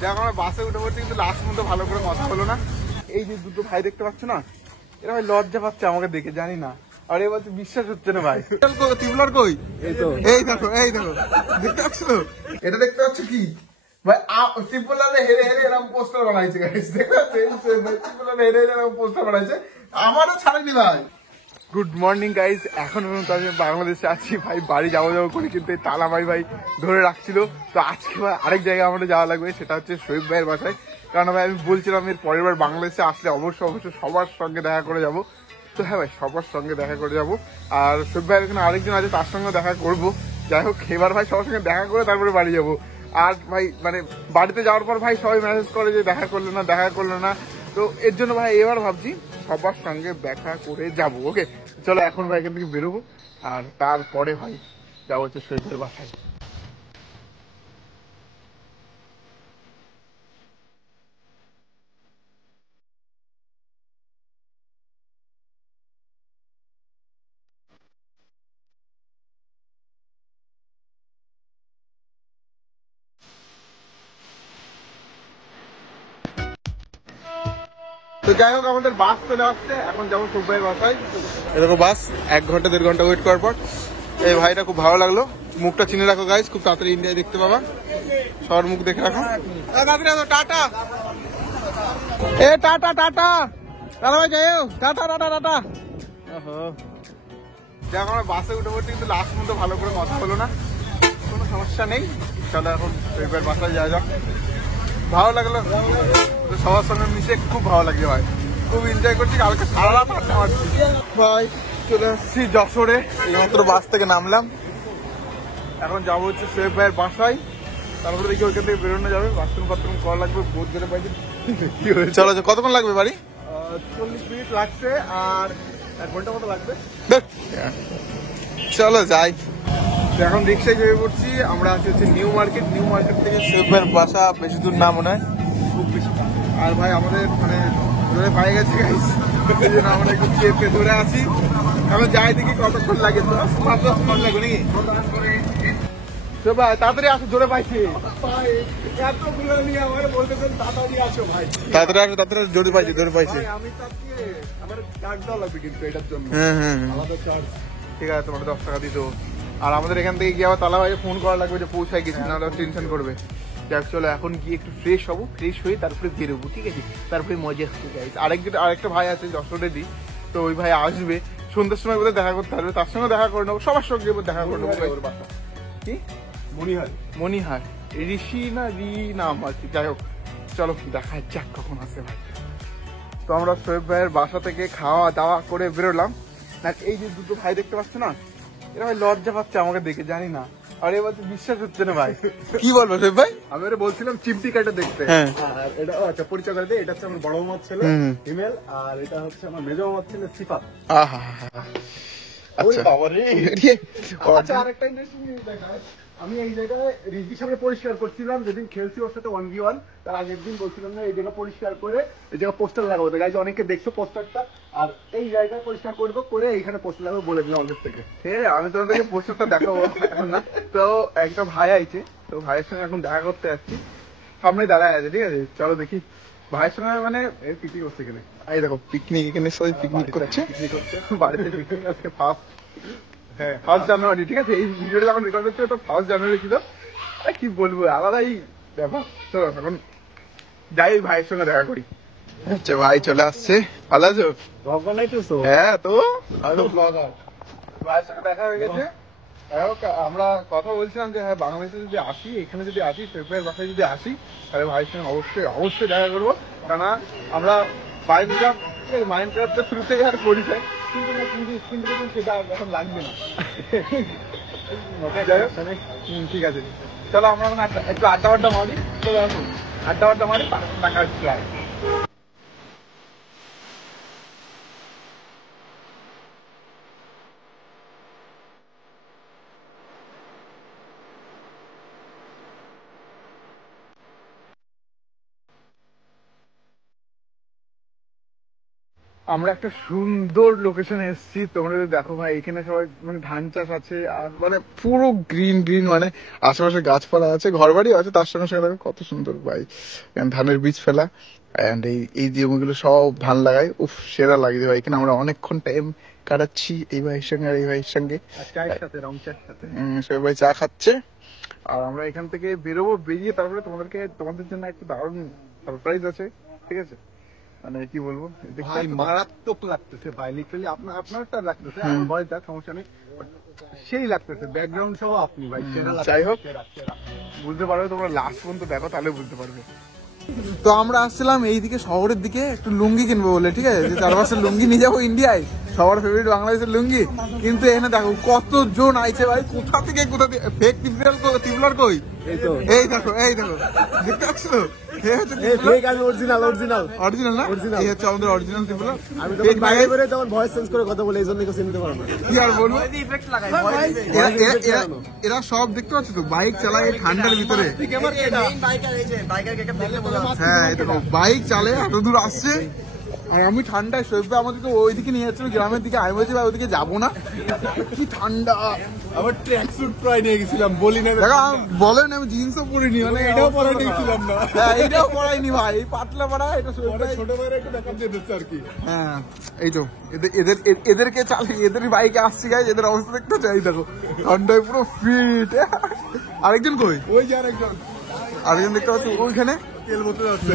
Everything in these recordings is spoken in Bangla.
দেখো আমরা বাসে উঠে পড়ছি কিন্তু লাস্ট মতো ভালো করে কথা হলো না। এই যে দুটো ভাই দেখতে পাচ্ছ না, এরা ভাই লজ্জা পাচ্ছে আমাকে দেখে, জানি না। আর এবার বিশ্বাস হচ্ছে না ভাই। ত্রিপুলার কই? এই দেখো দেখতে পাচ্ছ তো? এটা দেখতে পাচ্ছ কি ভাই? ত্রিপুলারে হেরে হেরে এরকম পোস্টার বানাইছে গাইস, দেখতে পাচ্ছ? ত্রিপুলারে হেরে হেরে এরকম পোস্টার বানাইছে, আমারও ছাড়েনি ভাই। গুড মর্নিং গাইজ, এখন পর্যন্ত আমি বাংলাদেশে আছি ভাই। বাড়ি যাবো করে কিন্তু এই তালা ভাই ধরে রাখছিল। তো আজকে ভাই আরেক জায়গায় আমাদের যাওয়া লাগবে, সেটা হচ্ছে শোয়েব ভাইয়ের বাসায়। কারণ ভাই আমি বলছিলাম এর পরের বার বাংলাদেশে আসলে অবশ্যই সবার সঙ্গে দেখা করে যাব। তো হ্যাঁ ভাই, সবার সঙ্গে দেখা করে যাব। আর শোয়েব ভাইয়ের এখানে আরেকজন আছে, তার সঙ্গে দেখা করবো। যাই হোক, এবার ভাই সবার সঙ্গে দেখা করে তারপরে বাড়ি যাবো। আর ভাই মানে বাড়িতে যাওয়ার পর ভাই সবাই মেসেজ করে যে দেখা করলো না। তো এর জন্য ভাই এবার ভাবছি সবার সঙ্গে দেখা করে যাবো। ওকে চলো এখন ভাই এখান থেকে বেরোবো, আর তারপরে ভাই যাবো হচ্ছে শহীদের বাসায়। তো যাই হোক, আমাদের বাস চলে আসছে, এখন যাবো শোয়েব বাসায়। এরকম বাস 1 ঘন্টা 1.5 ঘন্টা ওয়েট করার পর এই ভাইটা খুব ভালো লাগলো। মুখটা চিনে রাখো গাইস, খুব তাড়াতাড়ি ইন্ডিয়ায় দেখতে পাবা। সবার মুখ দেখে রাখো। টাটা টাটা টাটা ভাই, যাই হোক টাটা টাটা টাটা। দেখো আমরা বাসে উঠে পড়ছি কিন্তু লাস্ট মতো ভালো করে কথা হলো না। কোনো সমস্যা নেই, চলো এখন শোয়েবের বাসায় যাওয়া যাক। ভালো লাগলো সবার সঙ্গে মিশে, খুব ভালো লাগছে ভাই, খুব এনজয় করছি। কালকে সারা রাত আড্ডা মারছি ভাই। চলে আসছি যশোরে, এইমাত্র বাস থেকে নামলাম। এখন যাবো হচ্ছে শোয়েব ভাইয়ের বাসায়, তারপরে দেখি ওইখান থেকে বেরোনো যাবে। বাথরুম করা লাগবে, বহুত বেড়ে পাইছে। চলো কতক্ষণ লাগবে বাড়ি? 40 মিনিট লাগছে, আর 1 ঘন্টা মতো লাগবে। চলো যাই। এখন রিক্সায় চেপে পড়ছি, আমরা আছি হচ্ছে নিউ মার্কেট থেকে শোয়েব ভাইয়ের বাসা বেশি দূর না মনে হয়, খুব বেশি। আর ভাই আমাদের মানে ধরে পায়ে গেছে গাইস, এই জন্য আমরা একটু চেপে ধরে আছি। এখন যাই দেখি কতক্ষণ লাগে, তো 5-10 মিনিট লাগবে নাকি? তো ভাই তাড়াতাড়ি আসো, জোরে পাইছি। এতগুলো নিয়ে আমার বলতেছেন তাড়াতাড়ি আসো ভাই, তাড়াতাড়ি জোরে পাইছি। আমি তাকে আমার চার্জ দেওয়া লাগবে কিন্তু এটার জন্য, আলাদা চার্জ। ঠিক আছে, তোমার 10 টাকা দিত। আর আমাদের এখান থেকে গিয়ে আবার তালা ভাই ফোন করা লাগবে যে পৌঁছায় গেছি, নাহলে টেনশন করবে। যাক চলো এখন গিয়ে একটু ফ্রেশ হবো, ফ্রেশ হয়ে তারপরে বেরোবো, ঠিক আছে? তারপরে মজা হচ্ছে গাইস। আরেকটা ভাই আছে যশোরেরই, তো ওই ভাই আসবে সন্ধ্যার সময় বোধহয় দেখা করতে পারবে, তার সঙ্গে দেখা করে নেবো, সবার সঙ্গে দেখা করে নেবো। কি মনিহার ঋষি না নাম আর কি, যাই হোক চলো দেখা যাক কখন আসে ভাই। তো আমরা শোয়েব ভাইয়ের বাসা থেকে খাওয়া দাওয়া করে বেরোলাম। আর এই যে দুটো ভাই দেখতে পাচ্ছ না, এরা ভাই লজ্জা পাচ্ছে আমাকে দেখে, জানি না। আর এবার তো বিশ্বাস হচ্ছে না ভাই। কি বলবো শোয়েব ভাই? আমি বলছিলাম চিমটি কাটা দেখতে। আর এটা আচ্ছা পরিচয় করে দিই, এটা হচ্ছে আমার বড় মামার ছেলে হিমেল, আর এটা হচ্ছে আমার মেজো মামার ছেলে সিফাত। আচ্ছা আরেকটা ইন্টারেস্টিং জিনিস দেখায়, আমি এই জায়গায় রিজির সামনে পরিষ্কার করছিলাম যেদিন খেলছি ওর সাথে 1v1, তার আগের দিন বলছিলাম না এই জায়গা পরিষ্কার করে এই জায়গা পোস্টার লাগাবো। গাইজ অনেকে দেখছো পোস্টারটা, আর এই জায়গায় পরিষ্কার করবো করে এইখানে পোস্টার লাগাবো বলে দিলাম আগের থেকে। হ্যাঁ আমি তোমাদেরকে পোস্টারটা দেখাবো এখন না। তো একটা ভাই আইছে, তো ভাইয়ের সঙ্গে এখন দেখা করতে আসছি, সামনে দাঁড়ায় আছে, ঠিক আছে? চলো দেখি ভাইয়ের সঙ্গে মানে পিকনিক করছে এখানে। এই দেখো পিকনিক, এখানে সবাই পিকনিক করছে, বাড়িতে পিকনিক আজকে ফার্স্ট। হ্যাঁ 1 জানুয়ারি, ঠিক আছে? এই ভিডিওটা যখন রেকর্ড হচ্ছে তো 1 জানুয়ারি ছিল। কি বলবো, আলাদাই ব্যাপার। চলো এখন যাই ভাইয়ের সঙ্গে দেখা করি। আচ্ছা ভাই চলে আসছে, ভালো আছো? হ্যাঁ তো ভাইয়ের সঙ্গে দেখা হয়ে গেছে। আমরা কথা বলছিলাম যে হ্যাঁ বাংলাদেশে যদি আসি, এখানে যদি আসি, শোয়েবের বাসায় যদি আসি, তাহলে ভাইয়ের সঙ্গে অবশ্যই দেখা করবো। কেননা আমরা মাইনক্রাফটের থ্রু থেকে আর পরিচয়, কিন্তু সেটা এখন লাগবে না। ঠিক আছে চলো আমরা একটু আড্ডা মারি, চলে আসুন আড্ডা মারি, টাকা হচ্ছে। আমরা একটা সুন্দর লোকেশনে এসেছি, তোমরা দেখো ভাই এখানে সবাই মানে ধান চাষ আছে আর মানে পুরো গ্রিন গ্রিন, মানে আশেপাশে গাছপালা আছে, ঘর বাড়ি আছে, তার সঙ্গে সঙ্গে দেখো কত সুন্দর ভাই ধানের বীজ ফেলা। এন্ড এই জমিগুলো সব ধান লাগাই, উফ সেরা লাগে ভাই। এখানে আমরা অনেকক্ষণ টাইম কাটাচ্ছি এই ভাইয়ের সঙ্গে আর এই ভাইয়ের সঙ্গে, সবাই চা খাচ্ছে। আর আমরা এখান থেকে বেরোবো, বেরিয়ে তারপরে তোমাদের জন্য একটা দারুণ সারপ্রাইজ আছে, ঠিক আছে? মানে কি বলবো ভাই, মারাত্মক লাগতেছে ভাই, লিটারালি আপনারটা লাগতেছে, আমার ভয় তার সমস্যা নেই, সেই লাগতেছে ব্যাকগ্রাউন্ড সহ আপনি ভাই সেরা লাগছে। যাই হোক, বুঝতে পারবে তোমরা, লাস্ট পর্যন্ত দেখো তাহলে বুঝতে পারবে। তো আমরা আসছিলাম এইদিকে শহরের দিকে একটু লুঙ্গি কিনবো বলে, ঠিক আছে? যে 4 মাসের লুঙ্গি নিয়ে যাবো ইন্ডিয়ায়, সবার ফেভারিট বাংলাদেশের লুঙ্গি। কিন্তু এখানে দেখো কতজন আইছে ভাই, কোথা থেকে ফেক টিপলার কই, এই দেখো দেখতে পাচ্ছ তো? অরিজিনাল না, এই হচ্ছে আমাদের অরিজিনাল টিপলার। আমি তখন বাইরে বেরে তখন ভয়েস চেঞ্জ করে কথা বলে এই জন্য চিনতে পারবো না। কি আর বলবো, এরা সব দেখতে পাচ্ছ তো, বাইক চালায় এই ঠান্ডার ভিতরে। হ্যাঁ, দেখো বাইক চালে এত দূর আসছে, আর আমি ঠান্ডায় শৈব আমাদেরকে ওইদিকে নিয়ে যাচ্ছিল গ্রামের দিকে। আমি বলছি ভাই ওইদিকে যাবো না, কি ঠান্ডা। আবার ট্র্যাক স্যুট প্রায় নিয়ে গেছিলাম, বলি না দেখো বলেন, আমি জিন্সও পরিনি, মানে এটাও পরে নিয়েছিলাম না। হ্যাঁ, এটাও পরাইনি ভাই, এই পাতলা পাড়া এটা ছোট ভাইয়ের একটু দেখা দিয়ে দিচ্ছে আর কি। হ্যাঁ, এই তো এদেরকে চালিয়ে এদের বাইকে আসছি গাইজ, এদের অবস্থা দেখতে চাই, দেখো ঠান্ডায় পুরো ফিট। আরেকজন কই? ওই যে আরেকজন দেখতে পাচ্ছি ওইখানে তেল মতো যাচ্ছে।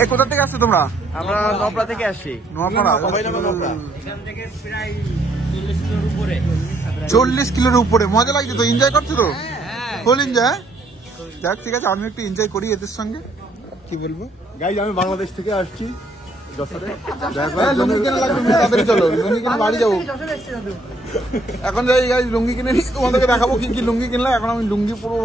এই কোথা থেকে আসছো তোমরা? আমরা নপড়া থেকে আসছি। নোয়াপাড়া? এখান থেকে প্রায় 40 কিলোর উপরে। 40 কিলোর উপরে। মজা লাগছে তো? এনজয় করছো তো? Full enjoy. যাক, ঠিক আছে, আমি একটু এনজয় করি এদের সঙ্গে, কি বলবো। গাইজ, আমি বাংলাদেশ থেকে আসছি যশোরে। লুঙ্গি কেনা লাগবে, তাড়াতাড়ি চলো, লুঙ্গি কিনে বাড়ি যাবো। এখন যাই গাইজ, লুঙ্গি কিনে নিয়ে তোমাদেরকে দেখাবো কি কি লুঙ্গি কিনলাম। এখন আমি লুঙ্গি পুরো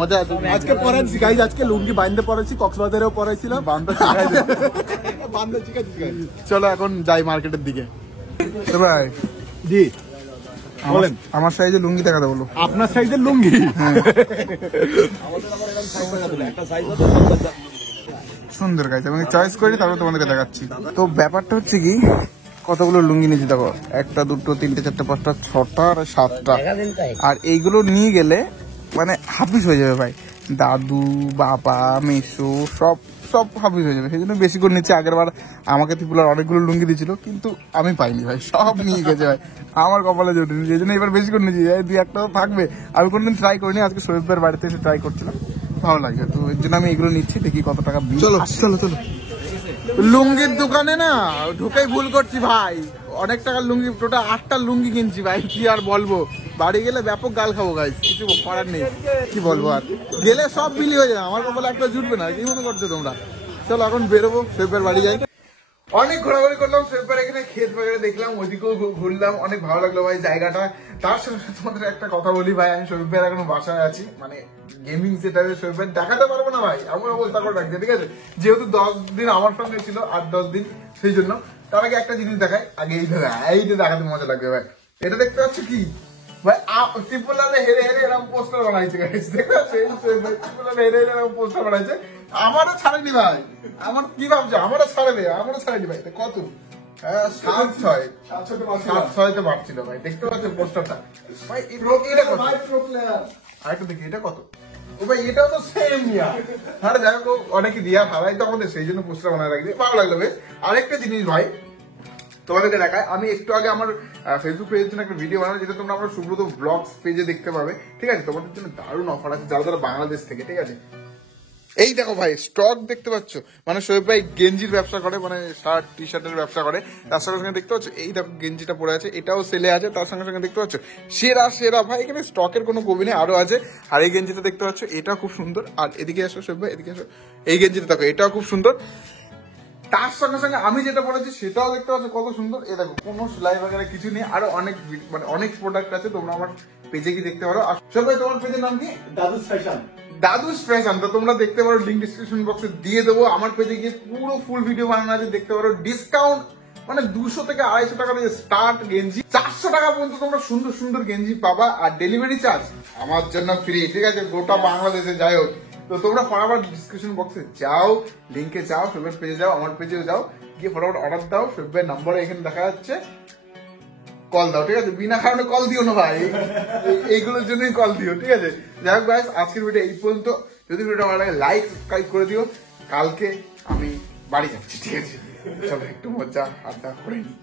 মজা আছে। আজকে পরাইছি গাইজ, আজকে লুঙ্গি বাইন্দে পরাইছি, কক্সবাজারেও পরাইছিলাম। বান্দা ঠিক আছে গাইজ, চলো এখন যাই মার্কেটের দিকে। ভাই জি বলেন, আমার সাইজে লুঙ্গি দেখাতে বলো। আপনার সাইজের লুঙ্গি? সুন্দর গাইজ, আমি চয়েস করি তারপর তোমাদেরকে দেখাচ্ছি। তো ব্যাপারটা হচ্ছে কি, কতগুলো লুঙ্গি নিয়েছি দেখো, 1 2 3 4 5 6 আর 7টা। আর এইগুলো নিয়ে গেলে মানে হাফিস হয়ে যাবে ভাই, দাদু বাবা মেসো সব হাফিস হয়ে যাবে। সেই জন্য বেশি করে নিচ্ছে। আগের বার আমাকে ত্রিপুলার অনেকগুলো লুঙ্গি দিয়েছিল, কিন্তু আমি পাইনি ভাই, সব নিয়ে গেছে ভাই, আমার কপালে জোটেনি। সেই জন্য এবার বেশি করে নিয়েছি, 2-1টা থাকবে। আমি কোনদিন ট্রাই করিনি, আজকে শরীফের বাড়িতে এসে ট্রাই করছিলাম, ভালো লাগছে, তো এর জন্য আমি এগুলো নিচ্ছি, দেখি কত টাকা বিল। চলো লুঙ্গির দোকানে না ঢুকেই ভুল করছি ভাই, অনেক টাকার লুঙ্গি, টোটাল 8টা লুঙ্গি কিনছি ভাই, কি আর বলবো। বাড়ি গেলে ব্যাপক গাল খাবো গাইস, কিছু করার নেই, কি বলবো আর। গেলে সব বিলি হয়ে যায়, আমার কপালে একটা জুটবে না, কি মনে করছো তোমরা? চলো এখন বেরোবো, শরীফের বাড়ি যাই। অনেক ঘোরাঘুরি করলাম শরীফের, এখানে ক্ষেত বাগানে দেখলাম, ওইদিকেও ঘুরলাম, অনেক ভালো লাগলো ভাই জায়গাটা। তার সঙ্গে তোমাদের একটা কথা বলি ভাই, আমি শরীফের এখন বাসায় আছি, মানে গেমিং সেটারে শরীফের দেখাতে পারবো না ভাই, এমন অবস্থা করে রাখছে, ঠিক আছে? যেহেতু 10 দিন আমার সঙ্গে ছিল, 8-10 দিন, সেই জন্য। তার আগে একটা জিনিস দেখাই, আগে এইটা দেখাতে মজা লাগবে ভাই। এটা দেখতে পাচ্ছ কি ভাই, ত্রিপুলারে হেরে হেরে এরকম পোস্টার বানাইছে, দেখতে পাচ্ছ? ত্রিপুলারে হেরে হেরে এরকম পোস্টার বানাইছে, আমারও ছাড়েনি ভাই। আমার কি ভাবছো, আমারও ছাড়েনি ভাই। কত? 7-6 বাড়ছিল ভাই, দেখতে পাচ্ছ পোস্টারটা ভাই? আরেকটা দেখি, এটা কত? ও ভাই, এটাও তো সেম ইয়া। আরে যাই হোক, অনেকে দিয়া ভাড়াই তো আমাদের, সেই জন্য পোস্টার বানায় রাখছি, ভালো লাগলো বেশ। আরেকটা জিনিস ভাই তোমাদেরকে দেখায়, আমি একটু আগে আমার ফেসবুক পেজের জন্য একটা ভিডিও বানাবো, যেটা তোমরা আমার সুব্রত ব্লগস পেজে দেখতে পাবে, ঠিক আছে? তোমাদের জন্য দারুণ অফার আছে, যারা বাংলাদেশ থেকে, ঠিক আছে? এই দেখো ভাই, স্টক দেখতে পাচ্ছ, মানে শোয়েব ভাই গেঞ্জির ব্যবসা করে, মানে শার্ট টি শার্টের ব্যবসা করে। তার সঙ্গে সঙ্গে দেখতে পাচ্ছ এই দেখো গেঞ্জিটা পরে আছে, এটাও সেলে আছে। তার সঙ্গে সঙ্গে দেখতে পাচ্ছ সেরা ভাই, এখানে স্টকের কোনো কমি নেই, আরো আছে। আর এই গেঞ্জিটা দেখতে পাচ্ছ, এটাও খুব সুন্দর। আর এদিকে আসো শোয়েব ভাই, এদিকে আসো, এই গেঞ্জিটা দেখো, এটাও খুব সুন্দর। তার সঙ্গে সঙ্গে আমি যেটা পড়েছি সেটাও দেখতে পাচ্ছ কত সুন্দর। এ দেখো, কোনো সেলাই বাগেরা কিছু নেই, আরো অনেক প্রোডাক্ট আছে, তোমরা আমার পেজে কি দেখতে পারো। আর সবাই তোমার পেজের নাম কি? দাদুস ফ্যাশন। তো তোমরা দেখতে পারো, লিঙ্ক ডিসক্রিপশন বক্সে দিয়ে দেবো। আমার পেজে গিয়ে পুরো ফুল ভিডিও বানানো আছে, দেখতে পারো। ডিসকাউন্ট মানে 200 থেকে 250 টাকা থেকে স্টার্ট গেঞ্জি, 400 টাকা পর্যন্ত তোমরা সুন্দর সুন্দর গেঞ্জি পাবা। আর ডেলিভারি চার্জ আমার জন্য ফ্রি, ঠিক আছে? গোটা বাংলাদেশে যাই হোক তো তোমরা ফটাফট ডিসক্রিপশন বক্সে যাও, লিঙ্কে যাও, শোয়েবের পেজে যাও, আমার পেজেও যাও, গিয়ে ফটাফট অর্ডার দাও। শোয়েবের নাম্বারে এখানে দেখা যাচ্ছে, কল দাও, ঠিক আছে? বিনা কারণে কল দিও না ভাই, এইগুলোর জন্যই কল দিও, ঠিক আছে? যাই হোক গাইস, আজকের ভিডিও এই পর্যন্ত। যদি ভিডিওটা ভালো লাগে লাইক সাবস্ক্রাইব করে দিও। কালকে আমি বাড়ি যাচ্ছি, ঠিক আছে? চলো একটু মজা আড্ডা করে নিই।